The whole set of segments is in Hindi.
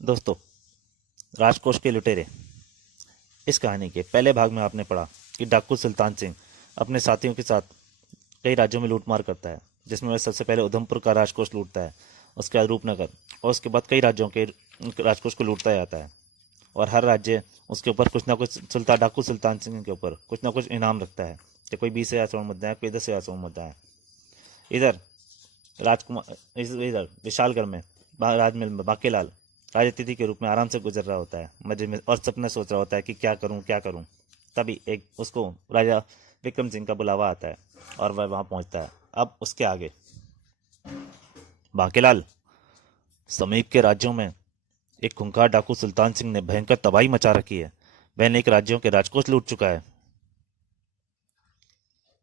दोस्तों, राजकोष के लुटेरे। इस कहानी के पहले भाग में आपने पढ़ा कि डाकू सुल्तान सिंह अपने साथियों के साथ कई राज्यों में लूटमार करता है, जिसमें वह सबसे पहले उधमपुर का राजकोष लूटता है, उसके बाद रूपनगर, और उसके बाद कई राज्यों के राजकोष को लूटता जाता है। और हर राज्य उसके ऊपर कुछ ना कुछ डाकू सुल्तान सिंह के ऊपर कुछ ना कुछ इनाम रखता है कि कोई 20,000 स्वर्ण मुद्रा है, कोई 10,000 स्वर्ण मुद्रा है। इधर राजकुमार इधर विशालगढ़ में राजमहल में बांकेलाल राजअतिथि के रूप में आराम से गुजर रहा होता है, मजे में, और सपना सोच रहा होता है कि क्या करूं क्या करूं। तभी एक उसको राजा विक्रम सिंह का बुलावा आता है और वह वहां पहुंचता है। अब उसके आगे बांकेलाल, समीप के राज्यों में एक खूंखार डाकू सुल्तान सिंह ने भयंकर तबाही मचा रखी है। वह अनेक राज्यों के राजकोष लूट चुका है।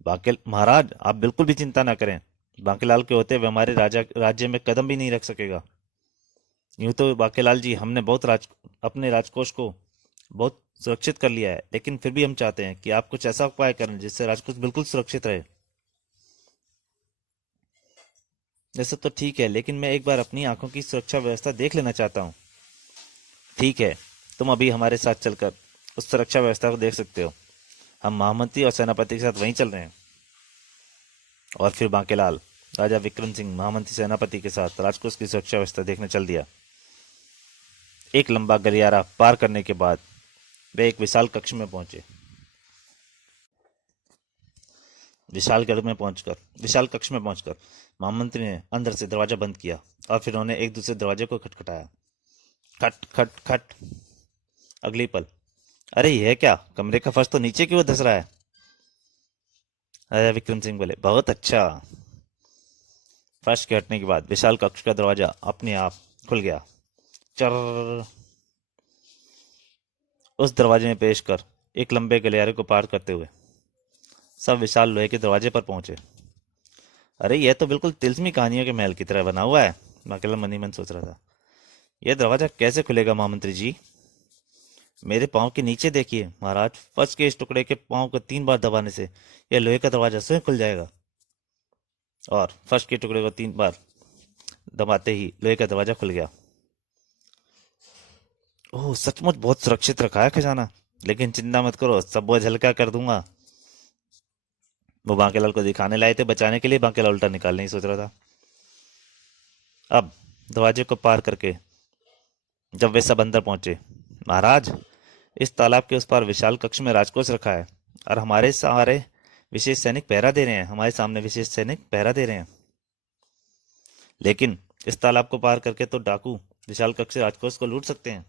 बांके महाराज, आप बिल्कुल भी चिंता ना करें। बांकेलाल के होते हुए हमारे राजा राज्य में कदम भी नहीं रख सकेगा। यूं तो बांकेलाल जी, हमने अपने राजकोष को बहुत सुरक्षित कर लिया है, लेकिन फिर भी हम चाहते हैं कि आप कुछ ऐसा उपाय करें जिससे राजकोष बिल्कुल सुरक्षित रहे। जैसे तो ठीक है, लेकिन मैं एक बार अपनी आंखों की सुरक्षा व्यवस्था देख लेना चाहता हूँ। ठीक है, तुम अभी हमारे साथ चलकर उस सुरक्षा व्यवस्था को देख सकते हो। हम महामंत्री और सेनापति के साथ वहीं चल रहे हैं। और फिर बांकेलाल राजा विक्रम सिंह महामंत्री सेनापति के साथ राजकोष की सुरक्षा व्यवस्था देखने चल दिया। एक लंबा गलियारा पार करने के बाद वे एक विशाल कक्ष में पहुंचकर महामंत्री ने अंदर से दरवाजा बंद किया और फिर उन्होंने एक दूसरे दरवाजे को खटखटाया। खट खट खट। अगली पल, अरे यह क्या, कमरे का फर्श तो नीचे की ओर धंस रहा है। राजा विक्रम सिंह बोले, बहुत अच्छा। फर्श के हटने के बाद विशाल कक्ष का दरवाजा अपने आप खुल गया। चर। उस दरवाजे में पेश कर एक लंबे गलियारे को पार करते हुए सब विशाल लोहे के दरवाजे पर पहुंचे। अरे यह तो बिल्कुल तिलस्मी कहानियों के महल की तरह बना हुआ है, बाकेला मनी मन सोच रहा था। यह दरवाजा कैसे खुलेगा महामंत्री जी? मेरे पाँव के नीचे देखिए महाराज, फर्श के इस टुकड़े के पाँव को 3 बार दबाने से यह लोहे का दरवाजा स्वयं खुल जाएगा। और फर्श के टुकड़े को 3 बार दबाते ही लोहे का दरवाजा खुल गया। ओह, सचमुच बहुत सुरक्षित रखा है खजाना। लेकिन चिंता मत करो, सब बोझ हल्का कर दूंगा। वो बांकेलाल को दिखाने लाए थे बचाने के लिए, बांकेलाल उल्टा निकालने ही सोच रहा था। अब दरवाजे को पार करके जब वे सब अंदर पहुंचे, महाराज, इस तालाब के उस पार विशाल कक्ष में राजकोष रखा है और हमारे सामने विशेष सैनिक पहरा दे रहे हैं। लेकिन इस तालाब को पार करके तो डाकू विशाल कक्ष से राजकोष को लूट सकते हैं।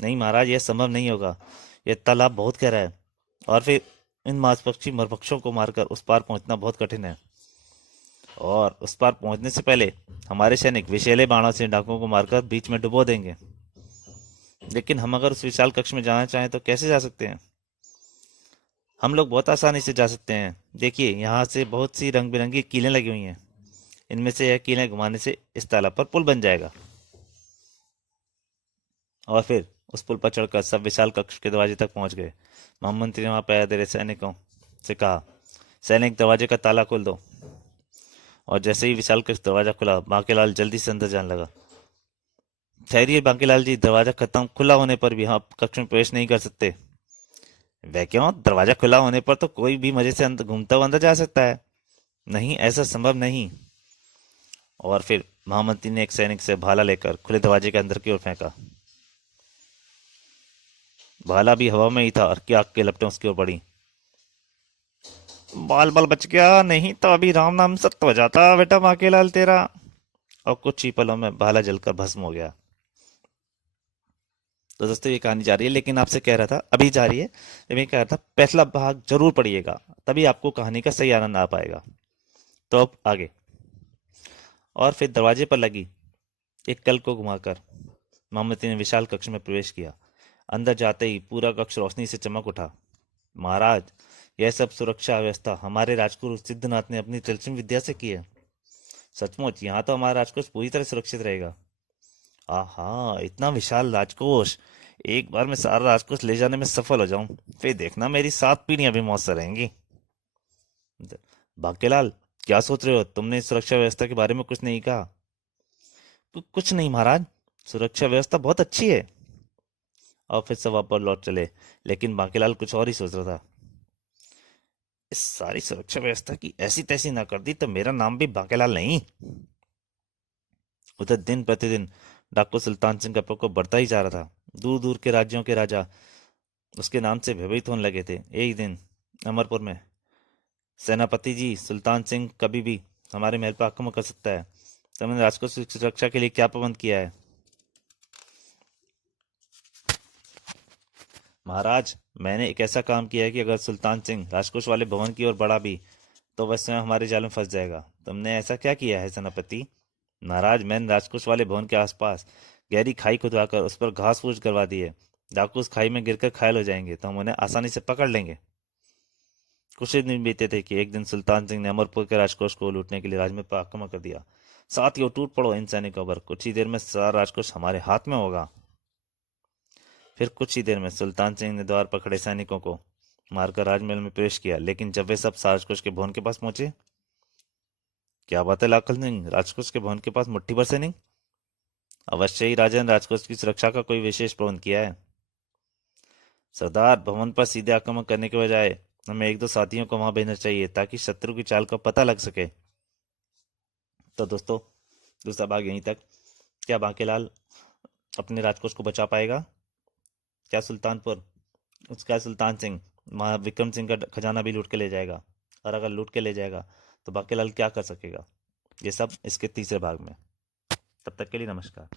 नहीं महाराज, यह संभव नहीं होगा। यह तालाब बहुत गहरा है और फिर इन मांसपेशी मरभक्षों को मारकर उस पार पहुंचना बहुत कठिन है। और उस पार पहुंचने से पहले हमारे सैनिक विषैले बाणों से डाकुओं को मारकर बीच में डुबो देंगे। लेकिन हम अगर उस विशाल कक्ष में जाना चाहें तो कैसे जा सकते हैं? हम लोग बहुत आसानी से जा सकते हैं। देखिए, यहाँ से बहुत सी रंग बिरंगी कीलें लगी हुई हैं। इनमें से यह कीलें घुमाने से इस तालाब पर पुल बन जाएगा और फिर उस पुल पर चढ़कर सब विशाल कक्ष के दरवाजे तक पहुंच गए। महामंत्री ने वहां पहरे दे रहे सैनिकों से कहा, सैनिक, दरवाजे का ताला खोल दो। और जैसे ही विशाल कक्ष दरवाजा खुला, बांकेलाल जल्दी से अंदर जाने लगा। ठहरिए बांकेलाल जी, दरवाजा खत्म खुला होने पर भी हम कक्ष में प्रवेश नहीं कर सकते। वह क्यों? दरवाजा खुला होने पर तो कोई भी मजे से अंदर घूमता हुआ अंदर जा सकता है। नहीं, ऐसा संभव नहीं। और फिर महामंत्री ने एक सैनिक से भाला लेकर खुले दरवाजे के अंदर की ओर फेंका। भाला भी हवा में ही था और क्या आग के लपटें उसकी ओर पड़ी। बाल बाल बच गया, नहीं तो अभी राम नाम सत्य हो जाता बेटा बांकेलाल तेरा। और कुछ ही पलों में भाला जलकर भस्म हो गया। तो दोस्तों, ये कहानी जा रही है, लेकिन आपसे कह रहा था अभी जा रही है, लेकिन मैं कह रहा था पहला भाग जरूर पढ़िएगा, तभी आपको कहानी का सही आनंद आ पाएगा। तो अब आगे। और फिर दरवाजे पर लगी एक कल को घुमाकर महामंत्री ने विशाल कक्ष में प्रवेश किया। अंदर जाते ही पूरा कक्ष रोशनी से चमक उठा। महाराज, यह सब सुरक्षा व्यवस्था हमारे राजगुरु सिद्धनाथ ने अपनी तिलस्म विद्या से की है। सचमुच यहाँ तो हमारा राजकोष पूरी तरह सुरक्षित रहेगा। आहा, इतना विशाल राजकोष! एक बार मैं सारा राजकोष ले जाने में सफल हो जाऊं, फिर देखना मेरी 7 पीढ़ियां भी मौज से रहेंगी। बांकेलाल, क्या सोच रहे हो? तुमने इस सुरक्षा व्यवस्था के बारे में कुछ नहीं कहा। कुछ नहीं महाराज, सुरक्षा व्यवस्था बहुत अच्छी है। और फिर सब वापस लौट चले। लेकिन बांकीलाल कुछ और ही सोच रहा था। इस सारी सुरक्षा व्यवस्था की ऐसी तैसी ना कर दी तो मेरा नाम भी बांकीलाल नहीं। उधर दिन प्रतिदिन डाकू सुल्तान सिंह का प्रकोप बढ़ता ही जा रहा था। दूर दूर के राज्यों के राजा उसके नाम से भयभीत होने लगे थे। एक दिन अमरपुर में, सेनापति जी, सुल्तान सिंह कभी भी हमारे महल पर आक्रमण कर सकता है। तो हमने राजकोट की सुरक्षा के लिए क्या प्रबंध किया है? महाराज, मैंने एक ऐसा काम किया है कि अगर सुल्तान सिंह राजकोष वाले भवन की ओर बढ़ा भी तो वह स्वयं हमारे जाल में फंस जाएगा। तुमने ऐसा क्या किया है सेनापति? महाराज, मैंने राजकोष वाले भवन के आसपास गहरी खाई खुदवाकर उस पर घास फूस करवा दी है। डाकू उस खाई में गिरकर घायल हो जाएंगे तो हम उन्हें आसानी से पकड़ लेंगे। कुछ ही दिन बीते थे कि एक दिन सुल्तान सिंह ने अमरपुर के राजकोष को लूटने के लिए राजमहल पर आक्रमण कर दिया। साथियों, टूट पड़ो इन सैनिकों पर, कुछ ही देर में सारा राजकोष हमारे हाथ में होगा। फिर कुछ ही देर में सुल्तान सिंह ने द्वार पर खड़े सैनिकों को मारकर राजमहल में प्रवेश किया। लेकिन जब वे सब राजकोष के भवन के पास पहुंचे, क्या बात है लाखन सिंह, राजकोष के भवन के पास मुट्ठी भर सैनिक? अवश्य ही राजन, राजकोष की सुरक्षा का कोई विशेष प्रबंध किया है। सरदार, भवन पर सीधे आक्रमण करने के बजाय हमें एक दो साथियों को वहां भेजना चाहिए ताकि शत्रु की चाल का पता लग सके। तो दोस्तों, दूसरा भाग यहीं तक। क्या बांकेलाल अपने राजकोष को बचा पाएगा? क्या सुल्तानपुर उसका सुल्तान सिंह विक्रम सिंह का खजाना भी लूट के ले जाएगा? और अगर लूट के ले जाएगा तो बांकेलाल क्या कर सकेगा? ये सब इसके तीसरे भाग में। तब तक के लिए नमस्कार।